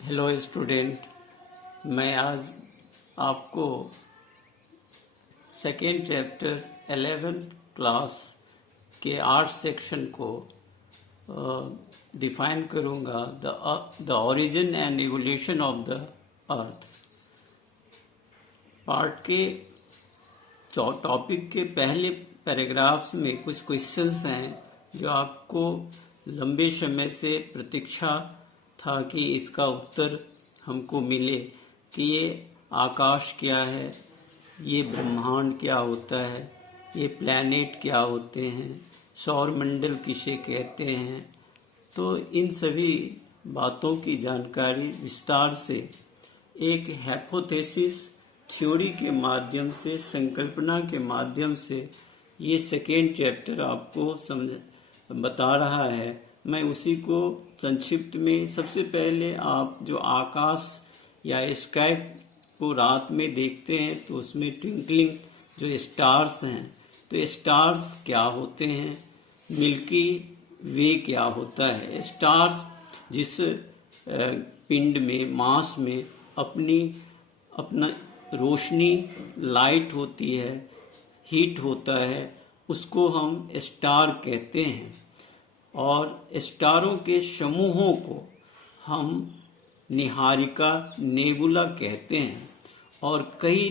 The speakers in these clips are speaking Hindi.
Hello student. मैं आज आपको सेकेंड चैप्टर 11th क्लास के आर्ट सेक्शन को डिफाइन करूंगा। The origin and evolution of the earth. Part के टॉपिक के पहले पैराग्राफ्स में कुछ क्वेश्चंस हैं जो आपको लंबे समय से प्रतीक्षा था कि इसका उत्तर हमको मिले कि ये आकाश क्या है, ये ब्रह्मांड क्या होता है, ये प्लैनेट क्या होते हैं, सौर मंडल किसे कहते हैं। तो इन सभी बातों की जानकारी विस्तार से एक हाइपोथेसिस थ्योरी के माध्यम से, संकल्पना के माध्यम से ये सेकेंड चैप्टर आपको समझ बता रहा है। मैं उसी को संक्षिप्त में, सबसे पहले आप जो आकाश या स्काई को रात में देखते हैं तो उसमें ट्विंकलिंग जो स्टार्स हैं, तो स्टार्स क्या होते हैं, मिल्की वे क्या होता है। स्टार्स जिस पिंड में, मास में अपना रोशनी, लाइट होती है, हीट होता है, उसको हम स्टार कहते हैं। और स्टारों के समूहों को हम निहारिका, नेबुला कहते हैं। और कई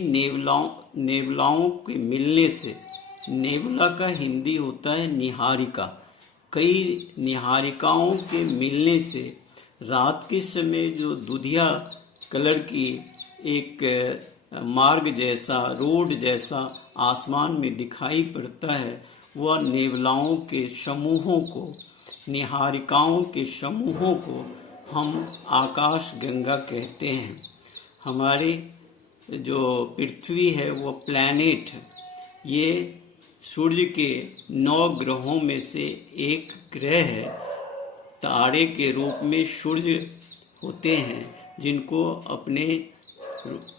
नेबुलाओं के मिलने से, नेबुला का हिंदी होता है निहारिका, कई निहारिकाओं के मिलने से रात के समय जो दुधिया कलर की एक मार्ग जैसा, रोड जैसा आसमान में दिखाई पड़ता है, वह नेबुलाओं के समूहों को, निहारिकाओं के समूहों को हम आकाश गंगा कहते हैं। हमारी जो पृथ्वी है वो प्लैनेट, ये सूर्य के 9 ग्रहों में से एक ग्रह है। तारे के रूप में सूर्य होते हैं जिनको अपने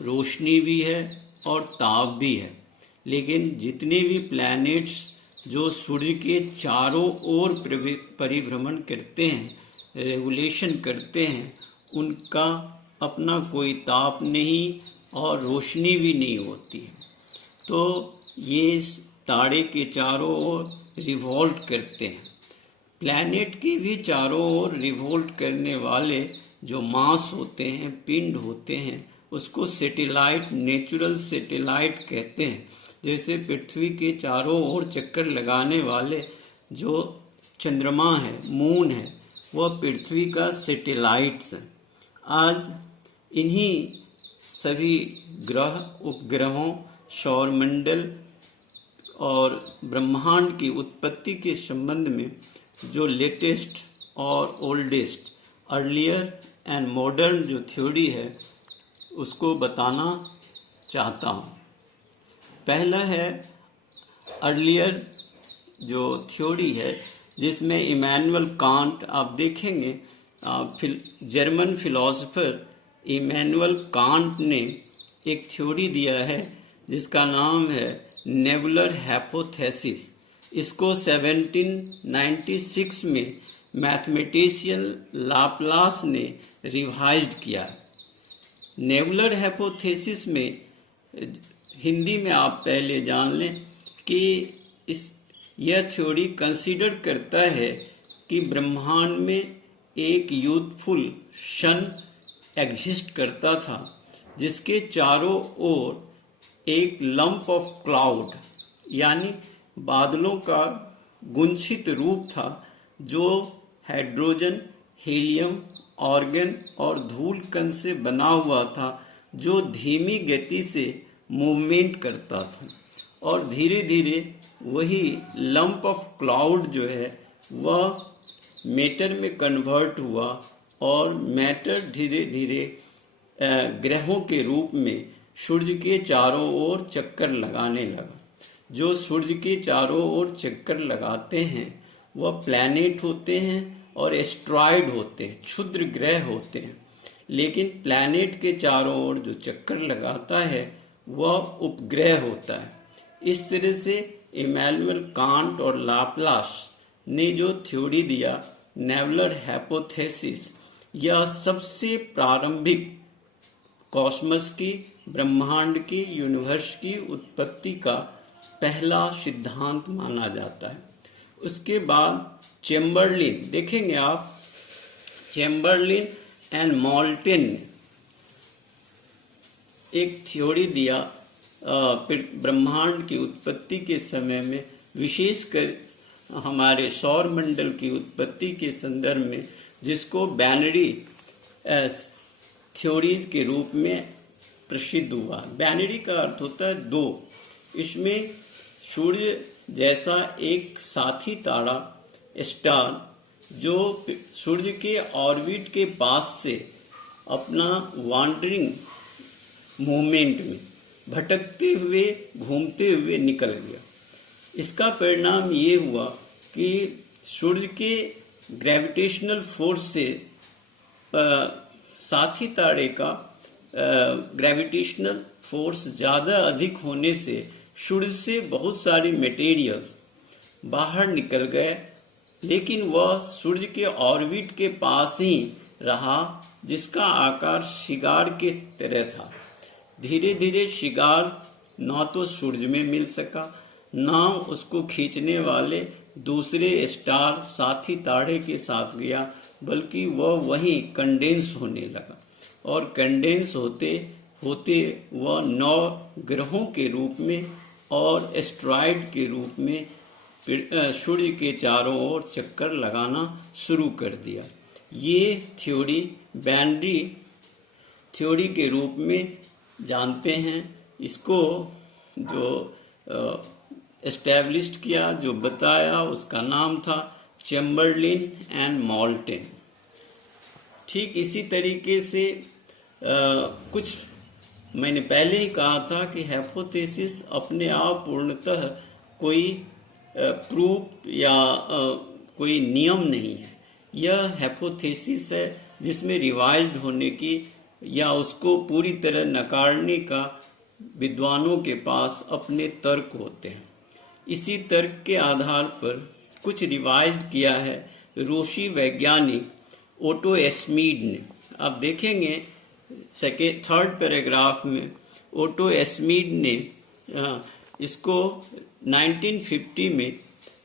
रोशनी भी है और ताप भी है। लेकिन जितने भी प्लैनेट्स जो सूर्य के चारों ओर परिभ्रमण करते हैं, रेगुलेशन करते हैं, उनका अपना कोई ताप नहीं और रोशनी भी नहीं होती। तो ये तारे के चारों ओर रिवॉल्ट करते हैं। प्लैनेट के भी चारों ओर रिवॉल्ट करने वाले जो मास होते हैं, पिंड होते हैं, उसको सैटेलाइट, नेचुरल सैटेलाइट कहते हैं। जैसे पृथ्वी के चारों ओर चक्कर लगाने वाले जो चंद्रमा है, मून है, वह पृथ्वी का सैटेलाइट्स है। आज इन्हीं सभी ग्रह, उपग्रहों, सौरमंडल और ब्रह्मांड की उत्पत्ति के संबंध में जो लेटेस्ट और ओल्डेस्ट, अर्लियर एंड मॉडर्न जो थ्योरी है, उसको बताना चाहता हूँ। पहला है अर्लियर जो थ्योरी है, जिसमें इमैनुअल कांट, आप देखेंगे जर्मन फिलोसोफर इमैनुअल कांट ने एक थ्योरी दिया है जिसका नाम है नेबुलर हाइपोथेसिस। इसको 1796 में मैथमेटिशियन लाप्लास ने रिवाइज किया। नेबुलर हाइपोथेसिस में हिंदी में आप पहले जान लें कि यह थ्योरी कंसीडर करता है कि ब्रह्मांड में एक यूथफुल सन एग्जिस्ट करता था, जिसके चारों ओर एक लंप ऑफ क्लाउड यानी बादलों का गुंछित रूप था, जो हाइड्रोजन, हीलियम, ऑर्गन और धूल कण से बना हुआ था, जो धीमी गति से मूवमेंट करता था। और धीरे धीरे वही लंप ऑफ क्लाउड जो है वह मैटर में कन्वर्ट हुआ और मैटर धीरे धीरे ग्रहों के रूप में सूर्य के चारों ओर चक्कर लगाने लगा। जो सूर्य के चारों ओर चक्कर लगाते हैं वह प्लैनेट होते हैं और एस्ट्रॉयड होते हैं, क्षुद्र ग्रह होते हैं। लेकिन प्लैनेट के चारों ओर जो चक्कर लगाता है वह उपग्रह होता है। इस तरह से इमैनुअल कांट और लाप्लास ने जो थ्योरी दिया नेबुलर हाइपोथेसिस, यह सबसे प्रारंभिक कॉस्मस की, ब्रह्मांड की, यूनिवर्स की उत्पत्ति का पहला सिद्धांत माना जाता है। उसके बाद चैम्बरलिन, देखेंगे आप, चैम्बरलिन एंड मोल्टन एक थ्योरी दिया ब्रह्मांड की उत्पत्ति के समय में, विशेषकर हमारे सौर मंडल की उत्पत्ति के संदर्भ में, जिसको बाइनरी थ्योरीज के रूप में प्रसिद्ध हुआ। बाइनरी का अर्थ होता है दो। इसमें सूर्य जैसा एक साथी तारा, स्टार, जो सूर्य के ऑर्बिट के पास से अपना वांडरिंग मूवमेंट में भटकते हुए, घूमते हुए निकल गया। इसका परिणाम ये हुआ कि सूर्य के ग्रेविटेशनल फोर्स से साथी तारे का ग्रेविटेशनल फोर्स ज़्यादा अधिक होने से सूर्य से बहुत सारी मटेरियल्स बाहर निकल गए, लेकिन वह सूर्य के ऑर्बिट के पास ही रहा, जिसका आकार शिगार के तरह था। धीरे धीरे शिगार ना तो सूर्य में मिल सका, ना उसको खींचने वाले दूसरे स्टार साथी तारे के साथ गया, बल्कि वह वहीं कंडेंस होने लगा। और कंडेंस होते होते वह 9 ग्रहों के रूप में और एस्ट्रॉयड के रूप में सूर्य के चारों ओर चक्कर लगाना शुरू कर दिया। ये थ्योरी बाइनरी थ्योरी के रूप में जानते हैं। इसको जो एस्टैब्लिश्ड किया, जो बताया, उसका नाम था चैम्बरलिन एंड मोल्टन। ठीक इसी तरीके से कुछ मैंने पहले ही कहा था कि हाइपोथेसिस अपने आप पूर्णतः कोई प्रूफ या कोई नियम नहीं है। यह हाइपोथेसिस है जिसमें रिवाइज्ड होने की या उसको पूरी तरह नकारने का विद्वानों के पास अपने तर्क होते हैं। इसी तर्क के आधार पर कुछ रिवाइज्ड किया है रूसी वैज्ञानिक ओटो एस्मीड ने। आप देखेंगे थर्ड पैराग्राफ में ओटो एस्मीड ने इसको 1950 में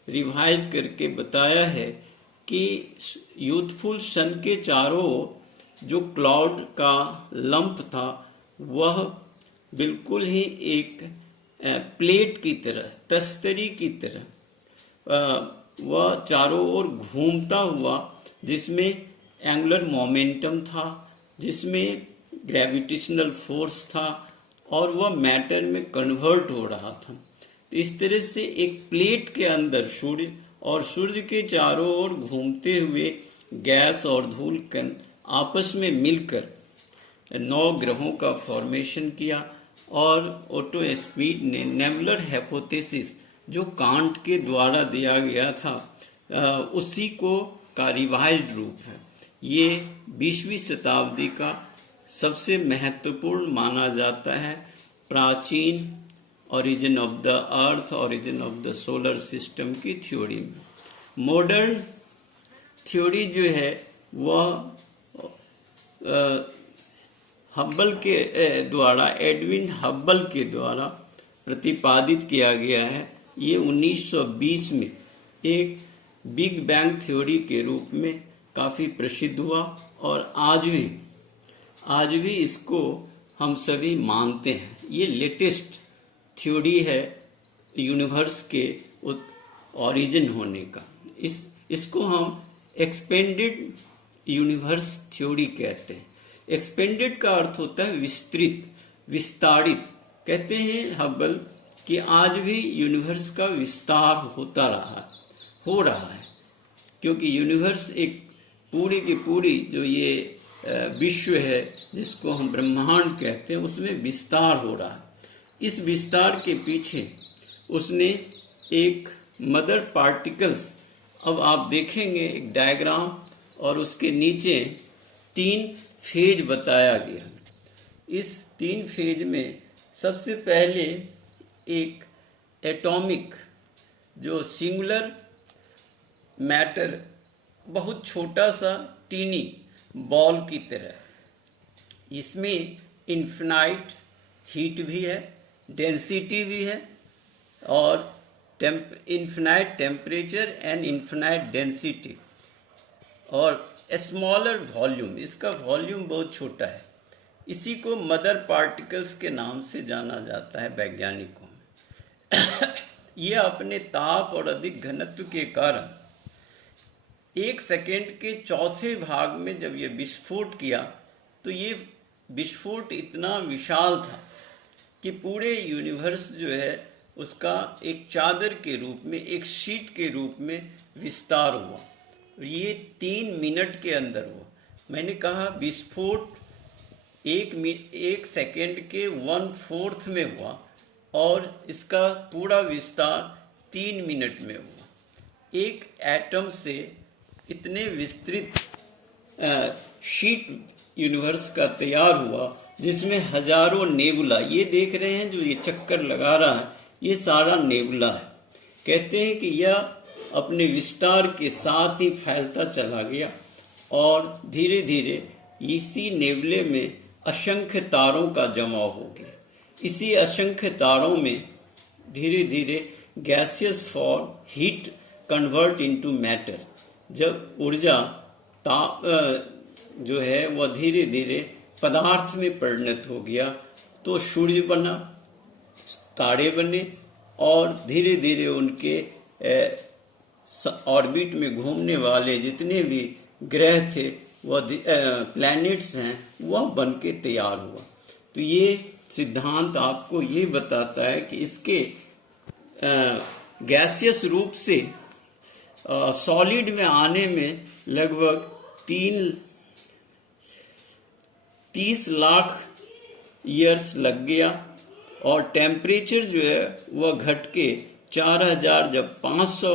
रिवाइज करके बताया है कि यूथफुल सन के चारों जो क्लाउड का लंप था, वह बिल्कुल ही एक प्लेट की तरह, तस्तरी की तरह वह चारों ओर घूमता हुआ, जिसमें एंगुलर मोमेंटम था, जिसमें ग्रेविटेशनल फोर्स था, और वह मैटर में कन्वर्ट हो रहा था। तो इस तरह से एक प्लेट के अंदर सूर्य और सूर्य के चारों ओर घूमते हुए गैस और धूल कण आपस में मिलकर 9 ग्रहों का फॉर्मेशन किया। और ओटो एस्मीड ने नेबुलर हाइपोथेसिस, जो कांट के द्वारा दिया गया था, उसी को का रिवाइज्ड रूप है। ये 20वीं शताब्दी का सबसे महत्वपूर्ण माना जाता है प्राचीन origin of the earth, origin of the solar system की थ्योरी में। मॉडर्न थ्योरी जो है वह हब्बल के द्वारा, एडविन हब्बल के द्वारा प्रतिपादित किया गया है। ये 1920 में एक बिग बैंग थ्योरी के रूप में काफ़ी प्रसिद्ध हुआ, और आज भी इसको हम सभी मानते हैं। ये लेटेस्ट थ्योरी है यूनिवर्स के ओरिजिन होने का। इसको हम एक्सपेंडेड यूनिवर्स थ्योरी कहते हैं। एक्सपेंडेड का अर्थ होता है विस्तृत, विस्तारित। कहते हैं हब्बल कि आज भी यूनिवर्स का विस्तार हो रहा है, क्योंकि यूनिवर्स एक पूरी की पूरी जो ये विश्व है, जिसको हम ब्रह्मांड कहते हैं, उसमें विस्तार हो रहा है। इस विस्तार के पीछे उसने एक मदर पार्टिकल्स, अब आप देखेंगे एक डायग्राम, और उसके नीचे 3 फेज बताया गया। इस 3 फेज में सबसे पहले एक एटॉमिक, जो सिंगुलर मैटर, बहुत छोटा सा टीनी बॉल की तरह। इसमें इन्फिनाइट हीट भी है, डेंसिटी भी है, और infinite temperature and infinite density, और स्मॉलर वॉल्यूम। इसका वॉल्यूम बहुत छोटा है। इसी को मदर पार्टिकल्स के नाम से जाना जाता है वैज्ञानिकों में। यह अपने ताप और अधिक घनत्व के कारण 1 सेकेंड के चौथे भाग में जब ये विस्फोट किया, तो ये विस्फोट इतना विशाल था कि पूरे यूनिवर्स जो है उसका एक चादर के रूप में, एक शीट के रूप में विस्तार हुआ। ये 3 मिनट के अंदर हुआ। मैंने कहा विस्फोट 1 सेकेंड के 1/4 में हुआ, और इसका पूरा विस्तार 3 मिनट में हुआ। एक एटम से इतने विस्तृत शीट यूनिवर्स का तैयार हुआ, जिसमें हजारों नेबुला, ये देख रहे हैं जो ये चक्कर लगा रहा है, ये सारा नेबुला है। कहते हैं कि यह अपने विस्तार के साथ ही फैलता चला गया, और धीरे धीरे इसी नेबुले में असंख्य तारों का जमाव हो गया। इसी असंख्य तारों में धीरे धीरे gaseous form, heat convert into matter. जब ऊर्जा जो है वह धीरे धीरे पदार्थ में परिणत हो गया, तो सूर्य बना, तारे बने, और धीरे धीरे उनके ऑर्बिट में घूमने वाले जितने भी ग्रह थे, वह प्लैनेट्स हैं, वह बन के तैयार हुआ। तो ये सिद्धांत आपको ये बताता है कि इसके गैसियस रूप से सॉलिड में आने में लगभग 30 लाख ईयर्स लग गया, और टेम्परेचर जो है वह घट के 4000 जब 500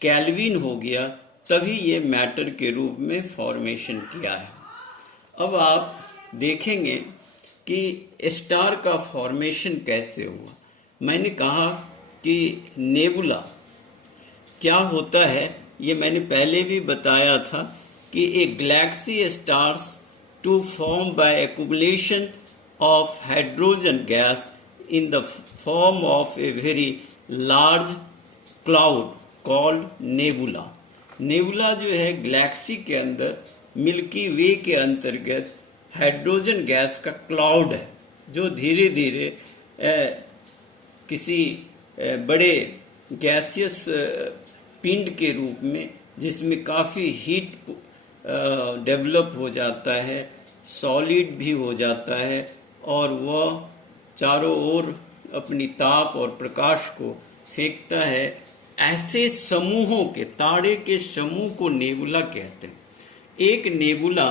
केल्विन हो गया, तभी ये मैटर के रूप में फॉर्मेशन किया है। अब आप देखेंगे कि स्टार का फॉर्मेशन कैसे हुआ। मैंने कहा कि नेबुला क्या होता है, ये मैंने पहले भी बताया था कि एक galaxy stars to form by accumulation of hydrogen gas in the form of a very large cloud called nebula. Nebula जो है गैलेक्सी के अंदर मिल्की वे के अंतर्गत हाइड्रोजन गैस का क्लाउड है, जो धीरे धीरे किसी बड़े गैसियस पिंड के रूप में, जिसमें काफ़ी हीट डेवलप हो जाता है, सॉलिड भी हो जाता है, और वह चारों ओर अपनी ताप और प्रकाश को फेंकता है। ऐसे समूहों के, तारे के समूह को नेबुला कहते हैं। एक नेबुला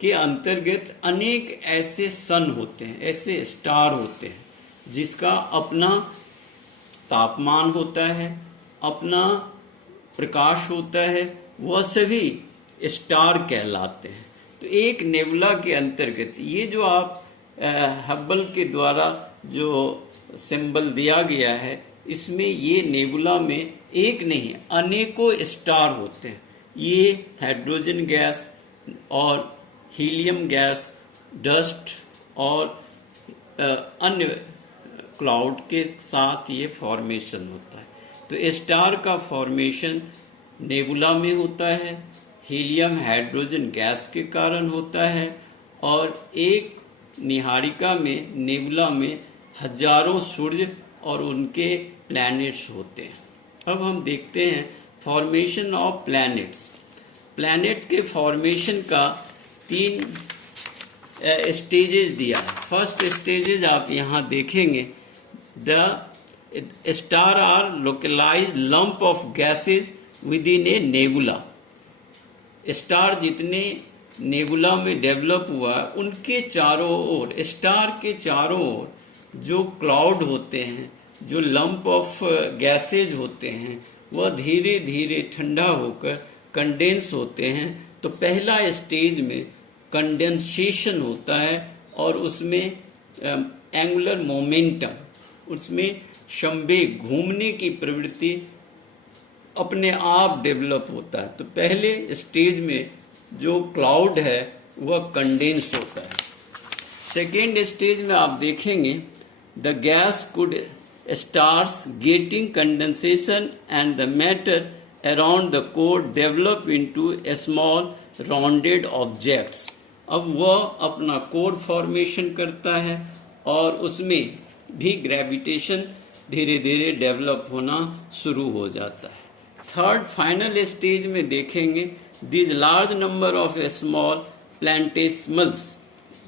के अंतर्गत अनेक ऐसे सन होते हैं, ऐसे स्टार होते हैं, जिसका अपना तापमान होता है, अपना प्रकाश होता है, वह सभी स्टार कहलाते हैं। तो एक नेबुला के अंतर्गत ये जो आप हब्बल के द्वारा जो सिंबल दिया गया है, इसमें ये नेबुला में एक नहीं अनेकों स्टार होते हैं। ये हाइड्रोजन गैस और हीलियम गैस, डस्ट और अन्य क्लाउड के साथ ये फॉर्मेशन होता है। तो स्टार का फॉर्मेशन नेबुला में होता है, हीलियम हाइड्रोजन गैस के कारण होता है, और एक निहारिका में, नेबुला में हजारों सूर्य और उनके प्लैनेट्स होते हैं। अब हम देखते हैं फॉर्मेशन ऑफ प्लैनेट्स। प्लैनेट के फॉर्मेशन का 3 स्टेजेस दिया है। फर्स्ट स्टेजेस आप यहाँ देखेंगे, the star are localised lump of gases within a nebula. Star जितने नेबुला में डेवलप हुआ, उनके चारों ओर, स्टार के चारों ओर जो क्लाउड होते हैं, जो लंप ऑफ गैसेज होते हैं, वह धीरे धीरे ठंडा होकर कंडेंस होते हैं। तो पहला स्टेज में कंडेंसेशन होता है, और उसमें एंगुलर मोमेंटम, उसमें संवेग, घूमने की प्रवृत्ति अपने आप डेवलप होता है। तो पहले स्टेज में जो क्लाउड है वह कंडेंस होता है। सेकेंड स्टेज में आप देखेंगे the gas could stars getting condensation and the matter around the core develop into A small rounded objects. अब वह अपना कोर फॉर्मेशन करता है और उसमें भी ग्रेविटेशन धीरे धीरे डेवलप होना शुरू हो जाता है। थर्ड फाइनल स्टेज में देखेंगे this large number of small planetesimals.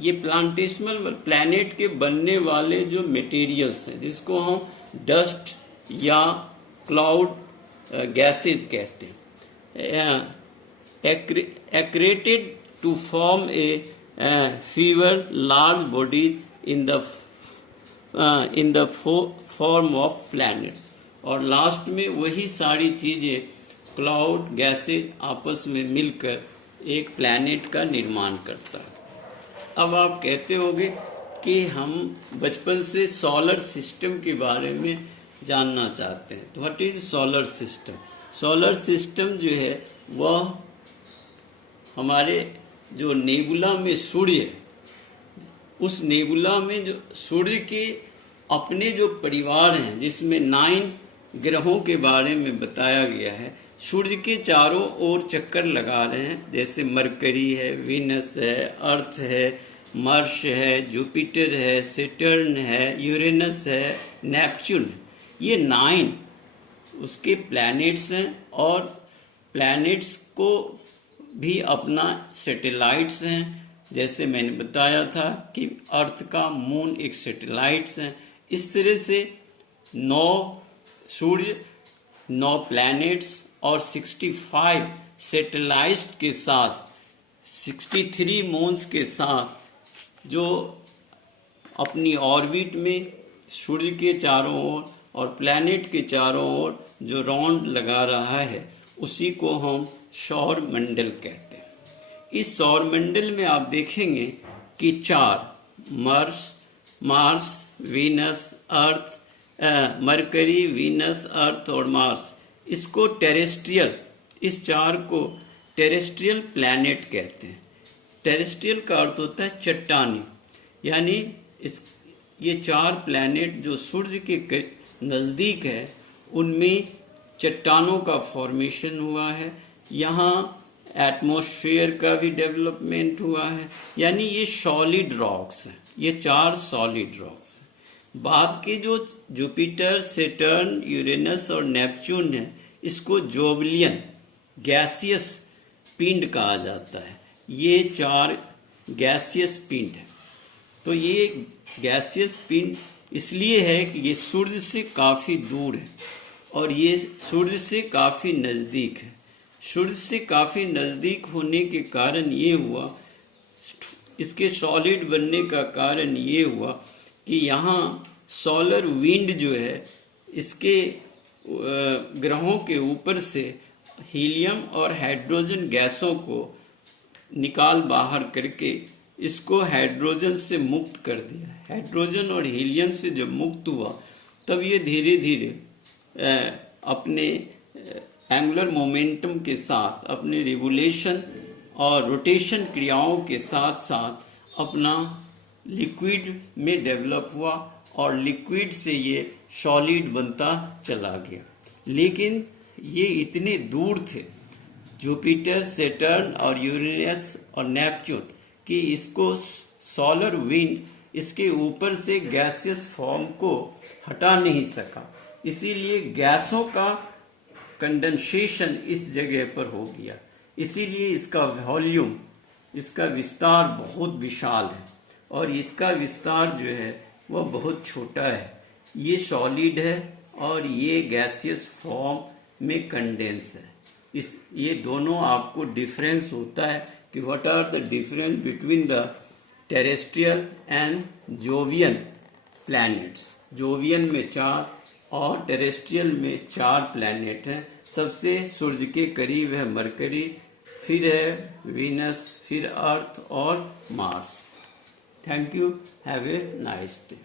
ये प्लांटेसिमल प्लैनेट के बनने वाले जो मटेरियल्स हैं जिसको हम डस्ट या क्लाउड गैसेज कहते हैं, accreted to form a fewer large bodies in the form of planets। और लास्ट में वही सारी चीजें क्लाउड गैसेज आपस में मिलकर एक प्लैनेट का निर्माण करता है। अब आप कहते होंगे कि हम बचपन से सोलर सिस्टम के बारे में जानना चाहते हैं, तो what is solar system? Solar system जो है वह हमारे जो नेबुला में सूर्य है, उस नेबुला में जो सूर्य के अपने जो परिवार हैं जिसमें 9 ग्रहों के बारे में बताया गया है, सूर्य के चारों ओर चक्कर लगा रहे हैं। जैसे मरकरी है, वीनस है, अर्थ है, मर्स है, जुपिटर है, सेटर्न है, यूरेनस है, नेपच्यून है। ये 9 उसके प्लैनेट्स हैं और प्लैनेट्स को भी अपना सैटेलाइट्स हैं। जैसे मैंने बताया था कि अर्थ का मून एक सैटेलाइट्स हैं। इस तरह से 9 सूर्य, 9 प्लैनेट्स और 65 सैटेलाइट्स के साथ 63 मून्स के साथ जो अपनी ऑर्बिट में सूर्य के चारों ओर और प्लैनेट के चारों ओर जो राउंड लगा रहा है उसी को हम सौर मंडल कहते हैं। इस सौर मंडल में आप देखेंगे कि 4 मार्स, वीनस, अर्थ, मरकरी, वीनस, अर्थ और मार्स, इसको टेरेस्ट्रियल, इस 4 को टेरेस्ट्रियल प्लैनेट कहते हैं। टेरेस्ट्रियल का अर्थ होता है चट्टानी, यानी ये 4 प्लैनेट जो सूर्य के नज़दीक है उनमें चट्टानों का फॉर्मेशन हुआ है। यहाँ एटमॉस्फेयर का भी डेवलपमेंट हुआ है, यानी ये सॉलिड रॉक्स हैं, ये 4 सॉलिड रॉक्स हैं। बाद के जो जुपिटर, सेटर्न, यूरेनस और नेपच्यून है, इसको जोविलियन गैसियस पिंड कहा जाता है। ये 4 गैसियस पिंड है। तो ये गैसियस पिंड इसलिए है कि ये सूर्य से काफ़ी दूर है और ये सूर्य से काफ़ी नज़दीक है। सूर्य से काफ़ी नज़दीक होने के कारण ये हुआ, इसके सॉलिड बनने का कारण ये हुआ कि यहाँ सोलर विंड जो है इसके ग्रहों के ऊपर से हीलियम और हाइड्रोजन गैसों को निकाल बाहर करके इसको हाइड्रोजन से मुक्त कर दिया। हाइड्रोजन और हीलियम से जब मुक्त हुआ तब ये धीरे धीरे अपने एंगुलर मोमेंटम के साथ, अपने रिवोल्यूशन और रोटेशन क्रियाओं के साथ साथ अपना लिक्विड में डेवलप हुआ और लिक्विड से ये सॉलिड बनता चला गया। लेकिन ये इतने दूर थे जुपिटर, सेटर्न और यूरेनस और नेपच्यून कि इसको सोलर विंड इसके ऊपर से गैसियस फॉर्म को हटा नहीं सका। इसीलिए गैसों का कंडेंसेशन इस जगह पर हो गया। इसीलिए इसका वॉल्यूम, इसका विस्तार बहुत विशाल है और इसका विस्तार जो है वह बहुत छोटा है। ये सॉलिड है और ये गैसियस फॉर्म में कंडेंस है। ये दोनों आपको डिफरेंस होता है कि what are the difference between the terrestrial and jovian planets. Jovian में 4 और टेरेस्ट्रियल में 4 प्लैनेट हैं। सबसे सूर्य के करीब है मरकरी, फिर है वीनस, फिर अर्थ और Mars. Thank you, have a nice day.